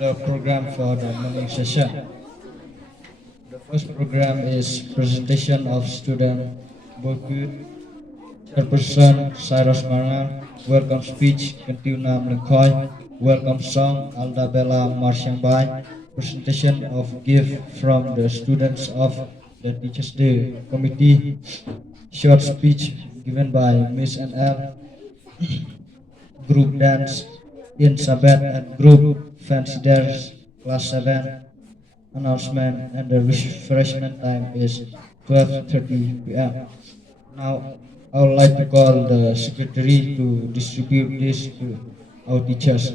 the program for the morning session. The first program is presentation of student Boku, chairperson Cyrus Maral, welcome speech Kentunam Lekoi, welcome song Aldabella Marsyangbai, presentation of gift from the students of the Teachers Day Committee, short speech given by Miss NL, group dance in Sabbath and group fancy dance class 7 announcement, and the refreshment time is 12:30 p.m. Now I would like to call the secretary to distribute this to our teachers.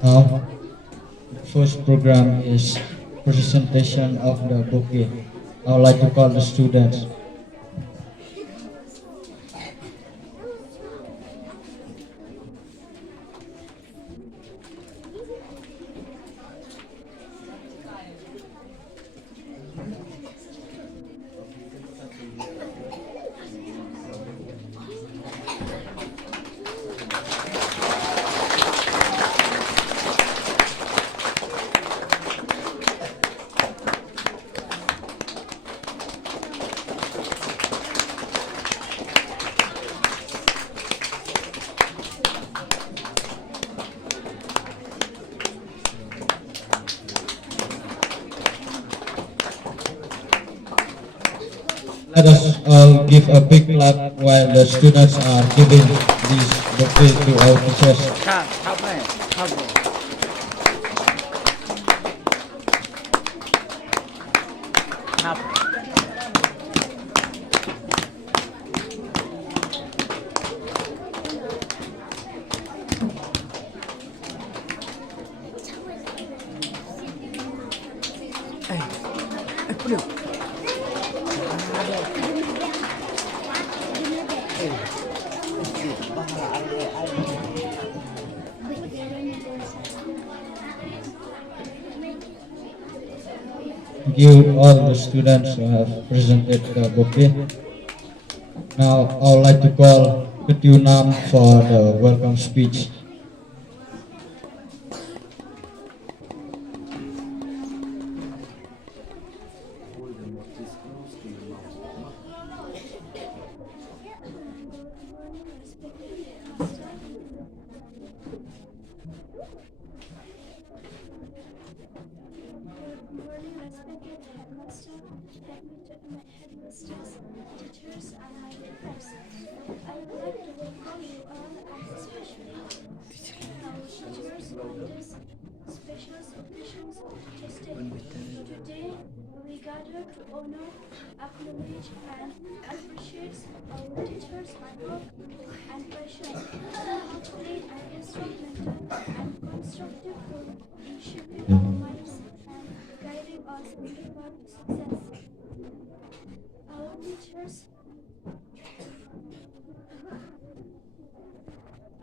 Now the first program is presentation of the bouquet. I would like to call the students. Let us all give a big clap while the students are giving this bouquet to our teachers. 'Thank you all the students who have presented the bouquet. Now I would like to call Ketunam for the welcome speech. Headmasters, teachers, and our neighbors. I would like to welcome you all, and especially our teachers on this special occasion Teachers Day. Today, we gather to honor, acknowledge, and appreciate our teachers' hard work and passion who have played an instrumental and constructive role in shaping our minds and guiding us on the path to success. Our teachers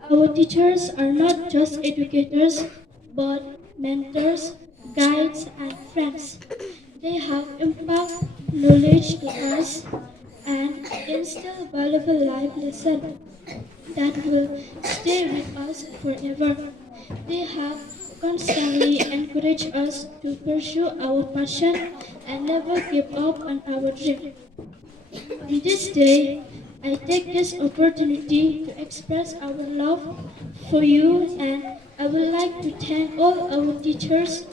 Our teachers are not just educators, but mentors, guides, and friends. They have imparted knowledge to us and instill valuable life lessons that will stay with us forever. They have constantly encouraged us to pursue our passion and never give up on our dream. On this day, I take this opportunity to express our love for you, and I would like to thank all our teachers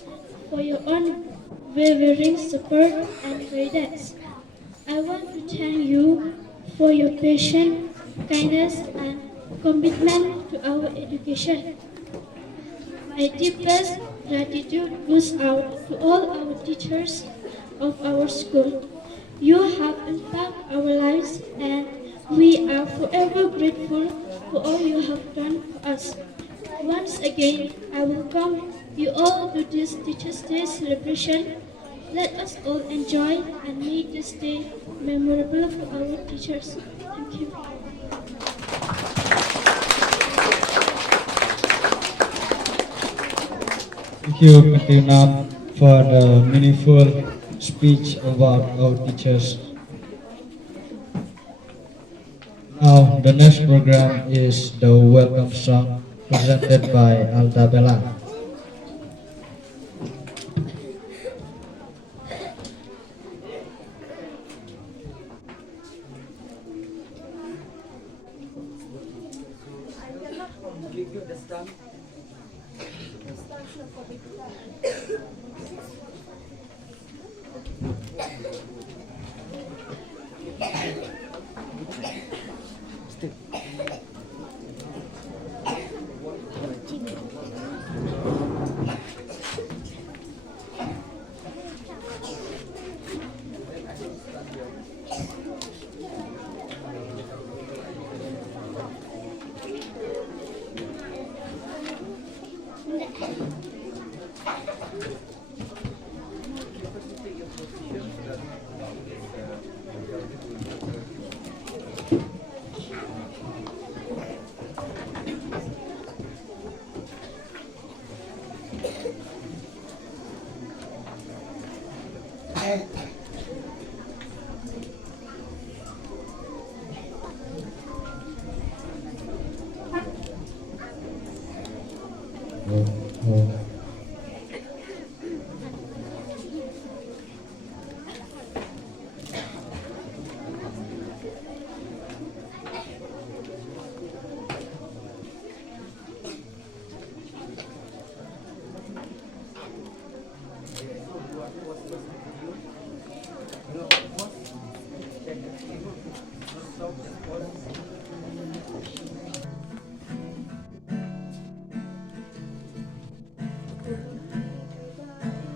for your unwavering support and guidance. I want to thank you for your patience, kindness, and commitment to our education. My deepest gratitude goes out to all our teachers of our school. You have impacted our lives and We are forever grateful for all you have done for us. Once again, I welcome you all to this Teachers' Day celebration. Let us all enjoy and make this day memorable for our teachers. Thank you. Thank you, Katrina, for the meaningful speech about our teachers. Now, the next program is the welcome song presented by Alta Bella.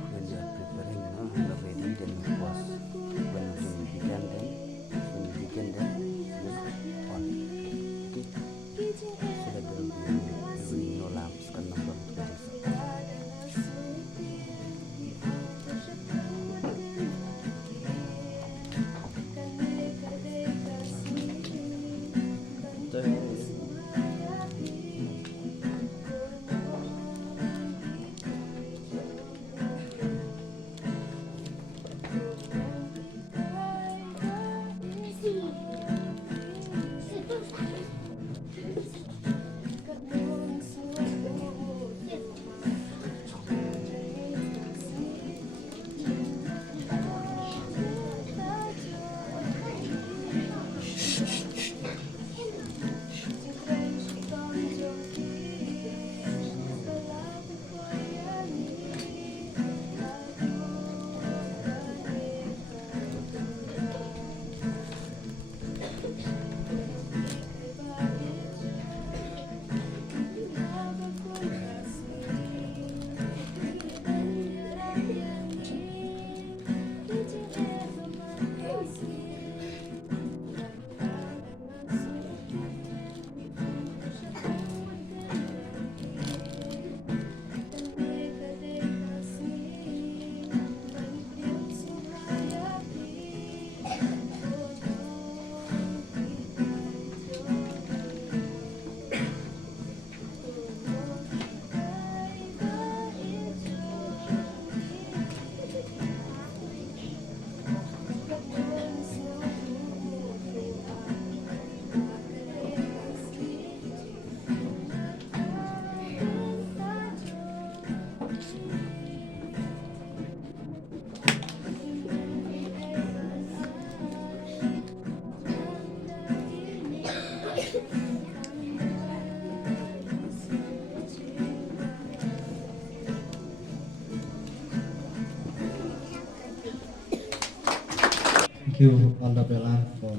When you are preparing, you are ready, then you pause. When you begin, then just on. Okay? So that there will be no lamps can number. Thank you, Aldabella, for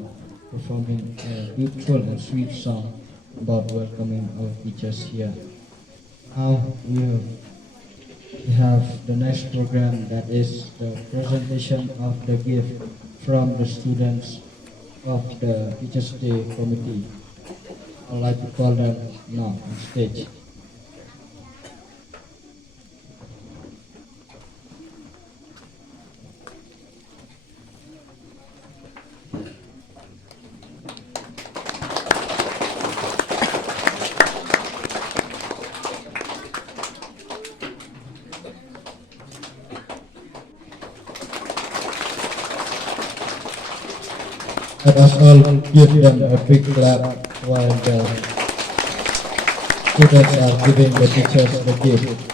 performing a beautiful and sweet song about welcoming our teachers here. Now we have the next program, that is the presentation of the gift from the students of the Teachers Day Committee. I'd like to call them now on stage. Let us all give them a big clap while the students are giving the teachers the gift.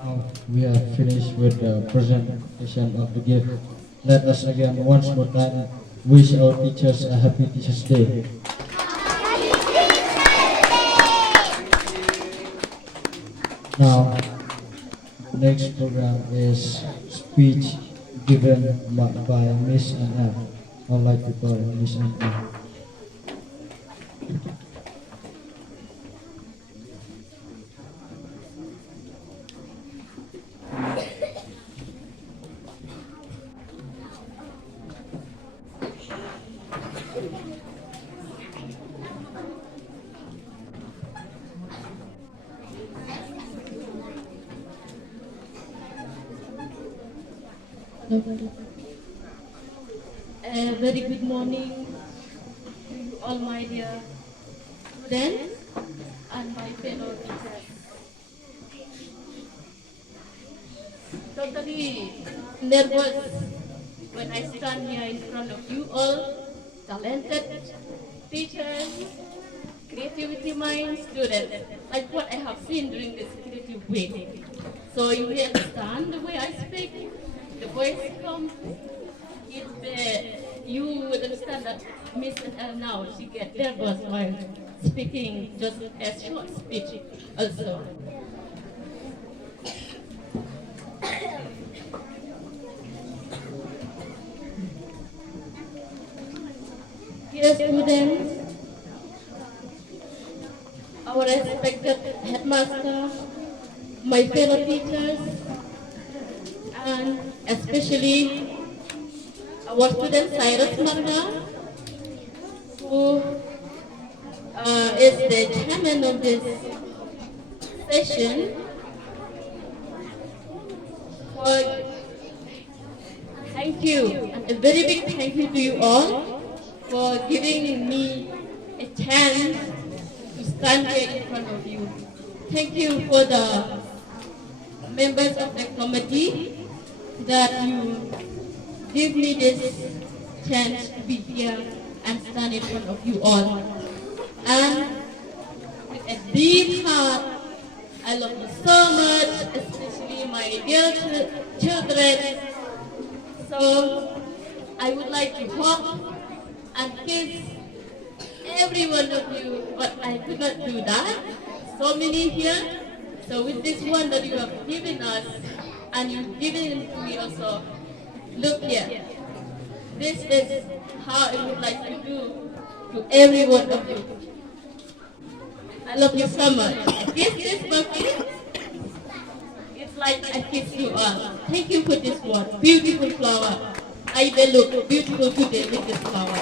Now we are finished with the presentation of the gift. Let us again once more time wish our teachers a happy Teachers Day. Now, the next program is speech given by Miss Anna. I'd like to call Miss Anna. A very good morning to you all, my dear students and my fellow teachers. Totally nervous when I stand here in front of you all, talented teachers, creativity mind students, like what I have seen during this creative week. So you will understand the way I speak, the voice comes. If you would understand that Miss and Elle now, she get nervous while speaking just a short speech also. Dear students, our respected headmaster, my fellow teachers, and especially our student Cyrus Marga, who is the chairman of this session. For thank you, and a very big thank you to you all for giving me a chance to stand here in front of you. Thank you for the members of the committee that you give me this chance to be here and stand in front of you all. And with a deep heart, I love you so much, especially my dear children. So I would like to hug and kiss every one of you, but I could not do that. So many here. So with this one that you have given us, and you've given it to me also, look here. This is how I would like to do to every one of you. I love you so much. I kiss this puppy. It's like I kiss you all. Thank you for this one. Beautiful flower. I will look beautiful today with this flower.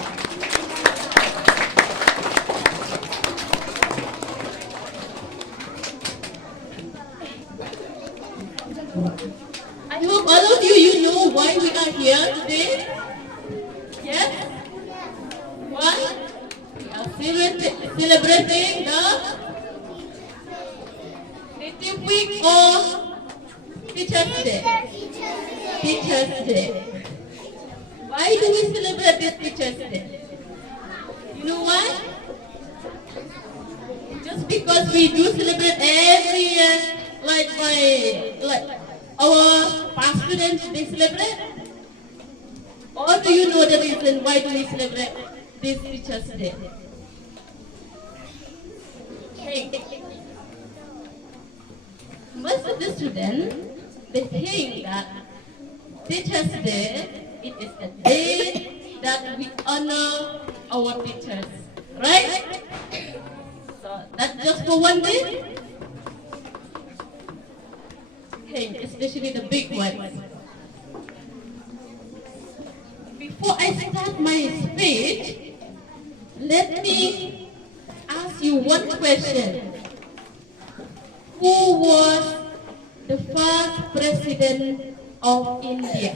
I hope all of you know why we are here today. Yes? Why? We are celebrating the Native Week or Teachers' Day. Teachers' Day. Why do we celebrate this Teachers' Day? You know why? Just because we do celebrate every year, like our past students, they celebrate? Or do you know the reason why do we celebrate this Teachers' Day? Think. Most of the students, they think that Teachers' Day, it is the day that we honor our teachers, right? So that's just for one day? Hey, especially the big ones. Before I start my speech, let me ask you one question. Who was the first president of India?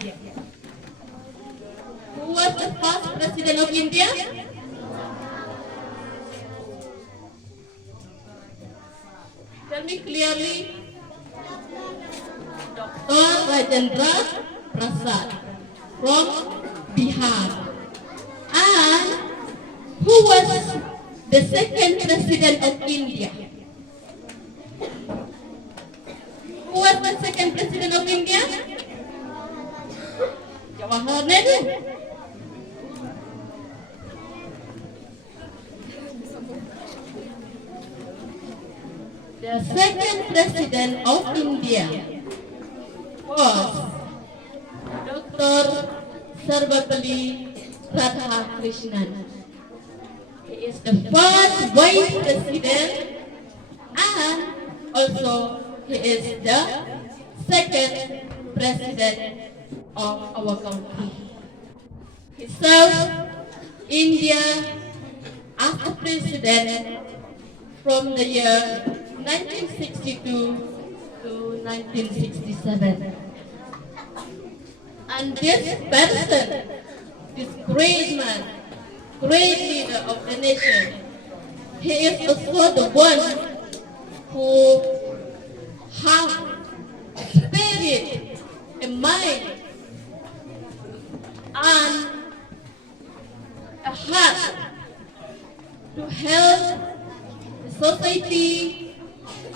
Who was the first president of India? Tell me clearly. Dr. Rajendra Prasad from Bihar. And who was the second president of India? Who was the second president of India? Jawaharlal Nehru. The second president of India was Dr. Sarvepalli Radhakrishnan. He is the first vice president and also he is the second president of our country. He served India as the president from the year 1962 to 1967. And this person, this great man, great leader of the nation, he is also the one who has a spirit, a mind, and a heart to help the society,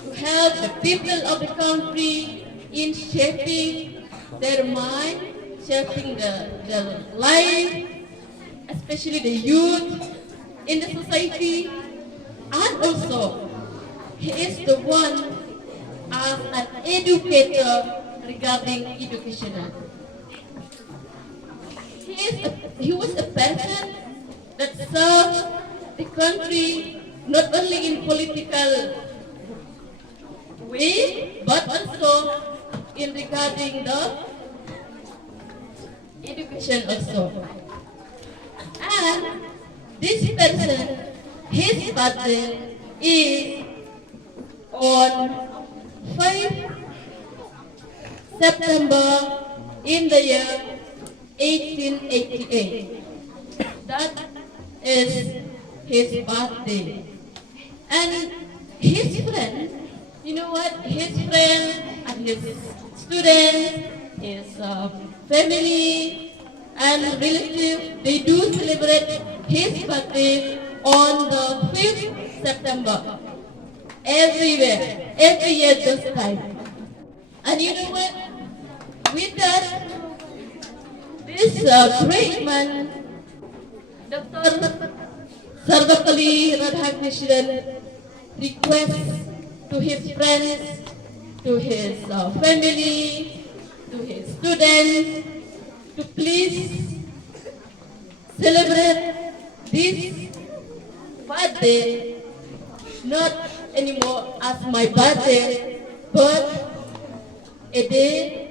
to help the people of the country in shaping their mind, shaping their life, especially the youth in the society, and also he is the one as an educator regarding educational. He was a person that served the country not only in political way, but also in regarding the education also. And this person, his birthday is on 5 September in the year 1888. That is his birthday. And his friend, you know what? His friend and his students, his family and relatives, they do celebrate his birthday on the 5th September. Everywhere, every year this time. And you know what? With that, this great man, Dr. Sarvapalli Radhakrishnan, requests to his friends, to his family, to his students, to please celebrate this birthday not anymore as my birthday, but a day,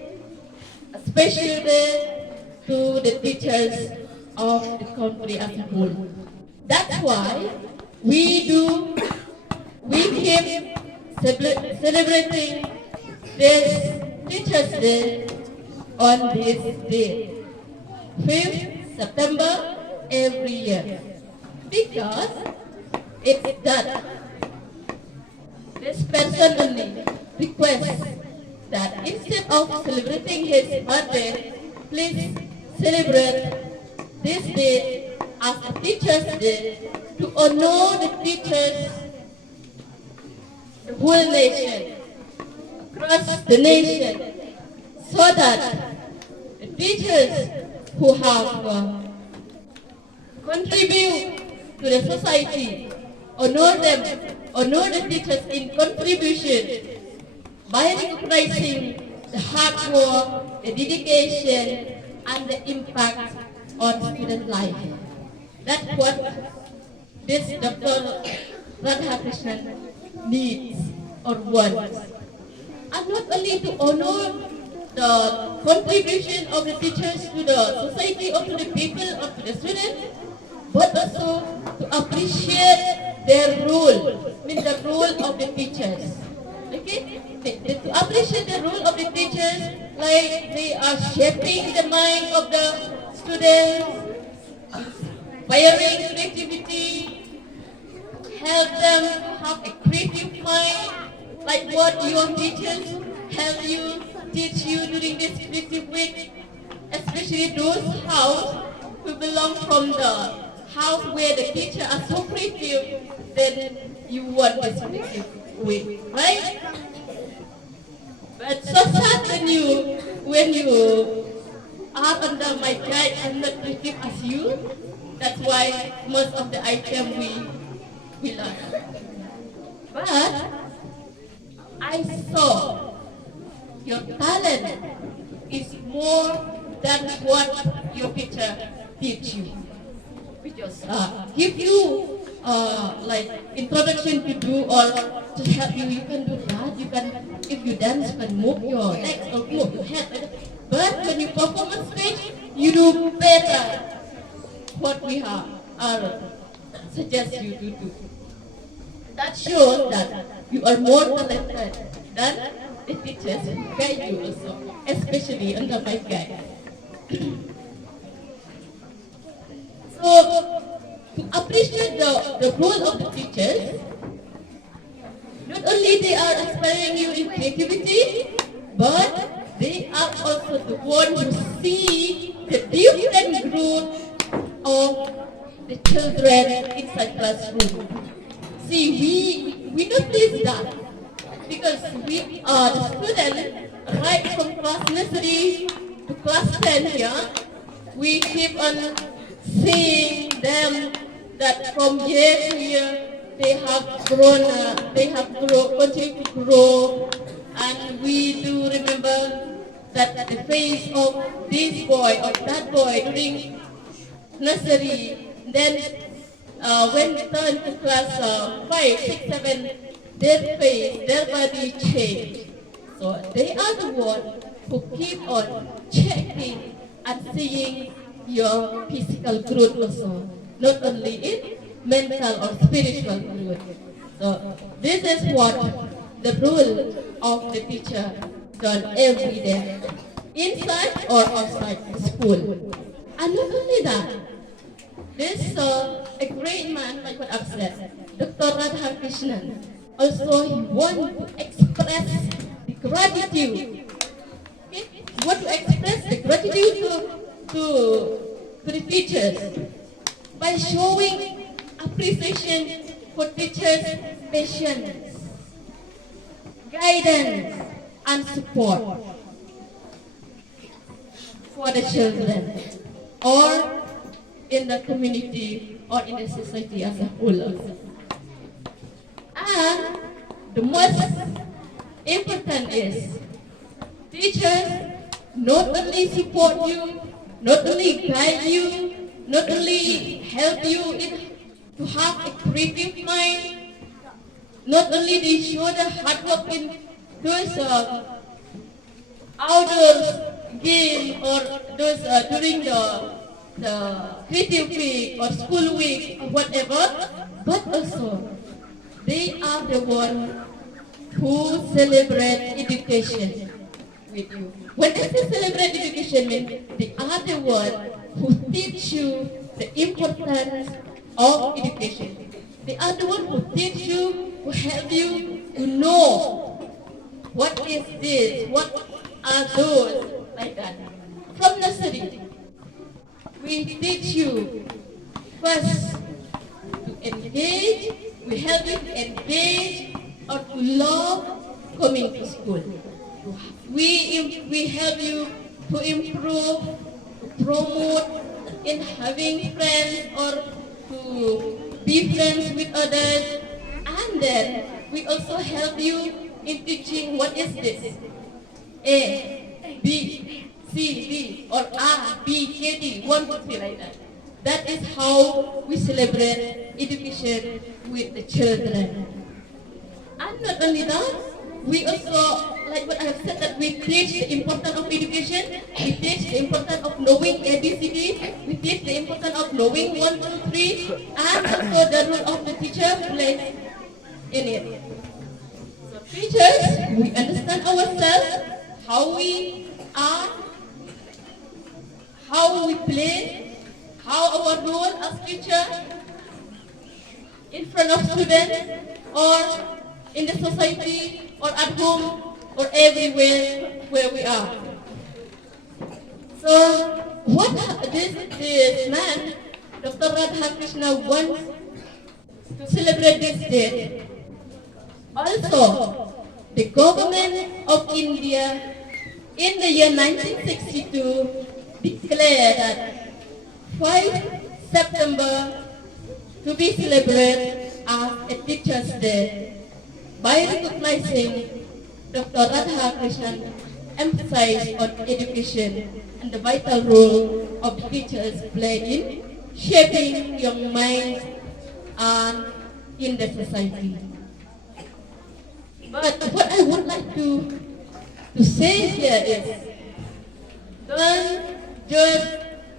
a special day to the teachers of the country as a whole. That's why we keep celebrating this Teachers' Day on this day, 5th September every year, because it's that this person only requests that instead of celebrating his birthday, please celebrate this day as a Teachers' Day to honor the teachers, the whole nation, across the nation, so that the teachers who have contributed to the society, honor them, honor the teachers in contribution by recognizing the hard work, the dedication, and the impact on student life. That's what this Dr. Radhakrishnan needs or wants. And not only to honor the contribution of the teachers to the society or to the people or to the students, but also to appreciate their role, I mean the role of the teachers. Okay? To appreciate the role of the teachers, like they are shaping the mind of the students, inspiring creativity, help them have a creative mind, like what your teachers help you, teach you during this creative week, especially those house who belong from the house where the teachers are so creative, then you want this creative week, right? But so sad when you are under my guide and not creative as you. That's why most of the item we learn. But I saw your talent is more than what your teacher teach you. We just give you like introduction to do or to help you. You can do that. You can, if you dance, you can move your legs or move your head. But when you perform on stage, you do better. What we have suggest you to do. That shows that you are more talented than the teachers guide you also, especially under my guide. So, to appreciate the role of the teachers, not only they are inspiring you in creativity, but they are also the one who see the different growth of the children inside classroom. See, we notice that because we are the students right from class nursery to class 10 here, we keep on seeing them that from year to year they have grown, continue to grow, and we do remember that the face of this boy or that boy during nursery, then when they turn to class 5, 6, 7, their face, their body change. So they are the ones who keep on checking and seeing your physical growth also, not only in mental or spiritual growth. So this is what the role of the teacher done every day, inside or outside the school. And not only that, this a great man, like what I've said, Dr. Radhakrishnan, also he want to express the gratitude. Okay? He want to express the gratitude to the teachers by showing appreciation for teachers' patience, guidance, and support for the children, or in the community, or in the society as a whole also. And the most important is teachers not only support you, not only guide you, not only help you to have a creative mind, not only they show the hard work in those outdoors game or those during the creative week or school week or whatever, but also they are the one who celebrate education with you. When I say celebrate education, means they are the one who teach you the importance of education. They are the one who teach you, who help you to know what is this, what are those, like that. From nursery, we teach you first to engage, we help you to engage or to love coming to school. We help you to improve, to promote in having friends or to be friends with others. And then we also help you in teaching what is this? A, B, C, D, or A, B, K, D, 1, 2, 3, like that. That is how we celebrate education with the children. And not only that, we also, like what I have said, that we teach the importance of education, we teach the importance of knowing ABCD, we teach the importance of knowing 1, 2, 3, and also the role of the teacher plays in it. So teachers, we understand ourselves, how we are, how we play, how our role as teacher in front of students or in the society or at home or everywhere where we are. So what this man, Dr. Radhakrishnan, wants to celebrate this day. Also, the government of India in the year 1962 declared that 5 September to be celebrated as a Teacher's Day by recognizing Dr. Radhakrishnan emphasized on education and the vital role of teachers play in shaping young minds and in the society. But what I would like to say here is, don't just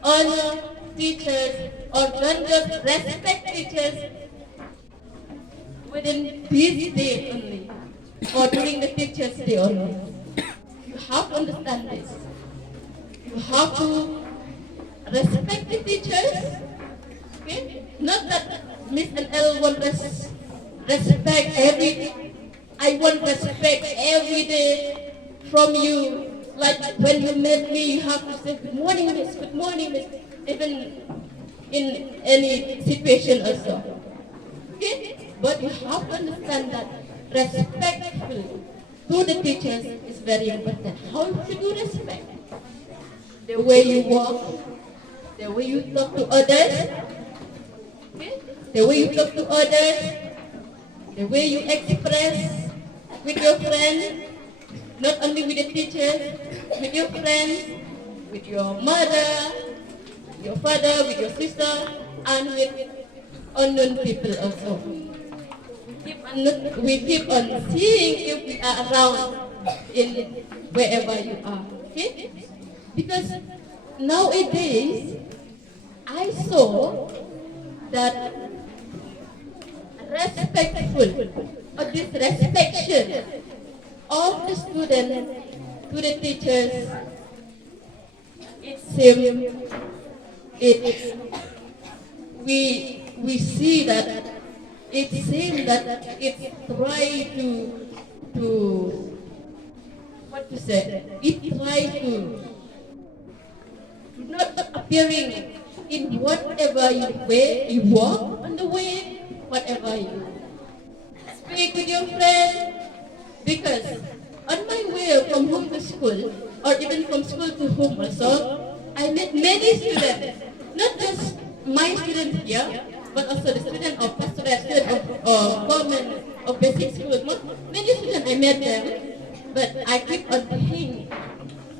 honor teachers or don't just respect teachers within this day only or during the Teachers' Day only. You have to understand this. You have to respect the teachers. Okay? Not that Miss and L want respect I want respect every day from you. Like when you met me, you have to say, good morning, miss, even in any situation also. Okay? But you have to understand that respectful to the teachers is very important. How should you respect? The way you walk, the way you talk to others, okay? The way you talk to others, the way you express with your friends, not only with the teachers, with your friends, with your mother, your father, with your sister, and with unknown people also. We keep on seeing if we are around in wherever you are. Okay? Because nowadays, I saw that respectful or disrespect of the student to the teachers, it seems we see that it seems that it try to what to say, it try to not appearing in whatever way you walk on the way, whatever you speak with your friend. Because on my way from home to school, or even from school to home also, I met many students, not just my students here, but also the students of pastoral, students of government, of basic school. Many students I met them, but I keep on thinking.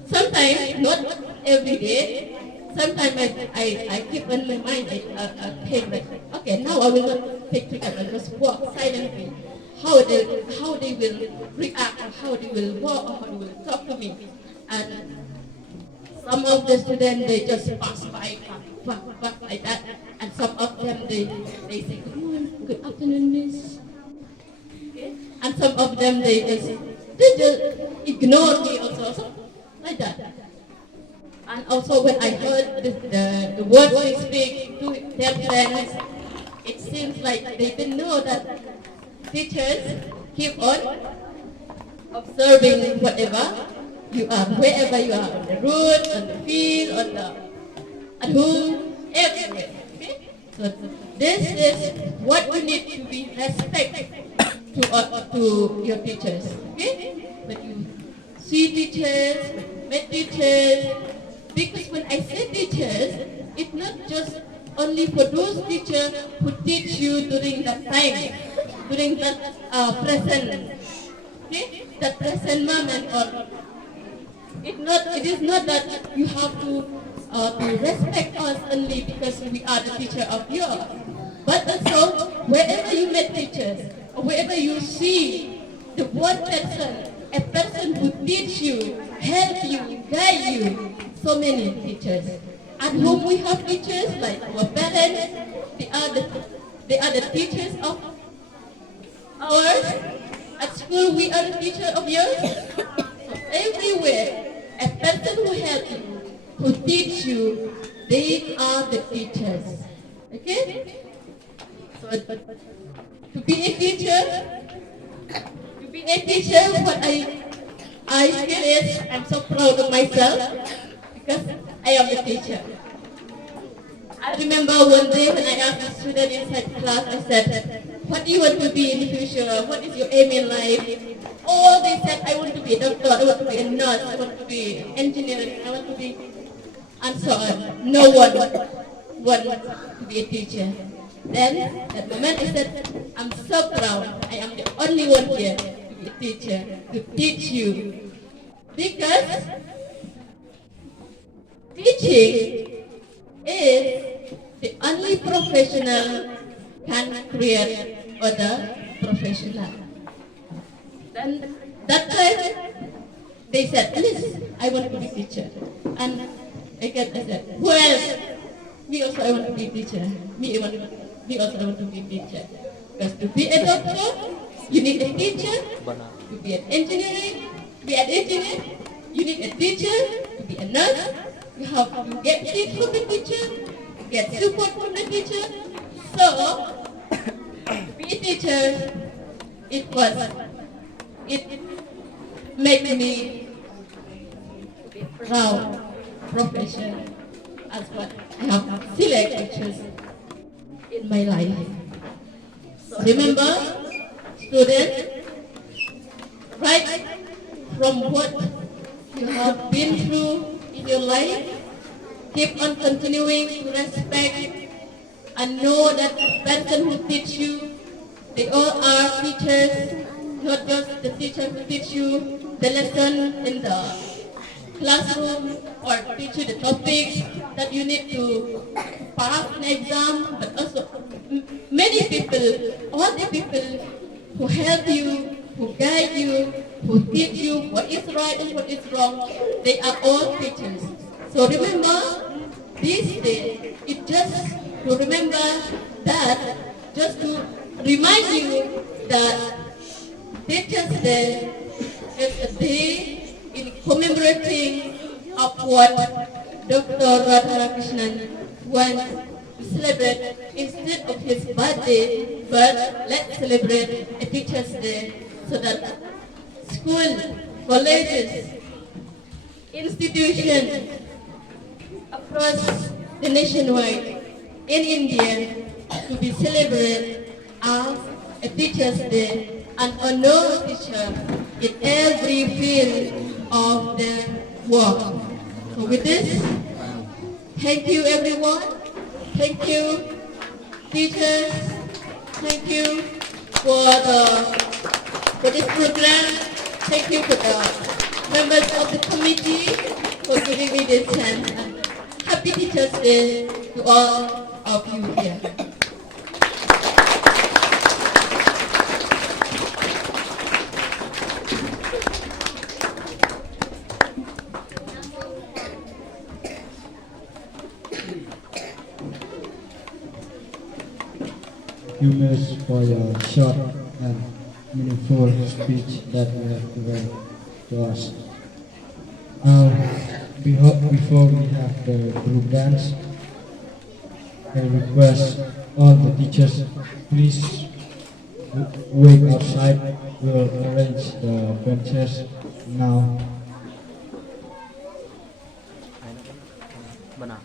Sometimes, not every day, sometimes I keep on my mind, I think like, okay, now I will not take pictures, I just walk silently. How they will react, or how they will walk, or how they will talk to me. And some of the students, they just pass by, like that. And some of them, they say, good morning, good afternoon, miss. Okay? And some of them, they just ignore me also, so, like that. And also when I heard the words they speak to their friends, it seems like they didn't know that teachers keep on observing whatever you are, wherever you are, on the road, on the field, at home, everywhere. Okay? So this is what you need to be respect to your teachers. Okay? When you see teachers, when you meet teachers, because when I say teachers, it's not just only for those teachers who teach you during that time, during that present, okay, that present moment. Or it is not that you have to respect us only because we are the teacher of yours, but also wherever you meet teachers, or wherever you see the one person, a person who teach you, help you, guide you. So many teachers. At home we have teachers like our parents. They are the teachers of ours. At school we are the teacher of yours. So everywhere, a person who helps you, who teach you, they are the teachers. Okay? So to be a teacher, what I feel is I'm so proud of myself because I am a teacher. I remember one day when I asked a student inside class, I said, what do you want to be in the future? What is your aim in life? All they said, I want to be a doctor, I want to be a nurse, I want to be engineering, I want to be, and so on. No one wanted to be a teacher. Then, that moment I said, I'm so proud. I am the only one here to be a teacher, to teach you. Because teaching is the only professional can create other professional. Then that time they said, Alice, I want to be teacher. And I said, who else? Me also I want to be teacher. Me also I want to be teacher. Because to be a doctor, you need a teacher. To be an engineering, you need a teacher. To be a nurse, you have to get tips from the teacher, get support from the teacher. So, to be a teacher, it made me be proud profession as what I have selected to choose in my life. So remember, students, write from what you have been through in your life. Keep on continuing to respect and know that the person who teach you, they all are teachers, not just the teacher who teach you the lesson in the classroom or teach you the topics that you need to pass an exam, but also many people, all the people who help you, who guide you, who teach you what is right and what is wrong, they are all teachers. So remember, this day, it just to remember that, just to remind you that Teachers' Day is a day in commemorating of what Dr. Radhakrishnan wants to celebrate instead of his birthday, but let's celebrate a Teachers' Day so that school, colleges, institutions across the nationwide in India to be celebrated as a Teachers' Day and honor teacher in every field of their work. So with this, thank you everyone. Thank you teachers. Thank you for this program. Thank you for the members of the committee for giving me this chance. And happy Teachers' Day to all of you here. You miss for your short and meaningful speech that you have given to us. Before we have the group dance, I request all the teachers, please wait outside. We'll arrange the benches now. Benar.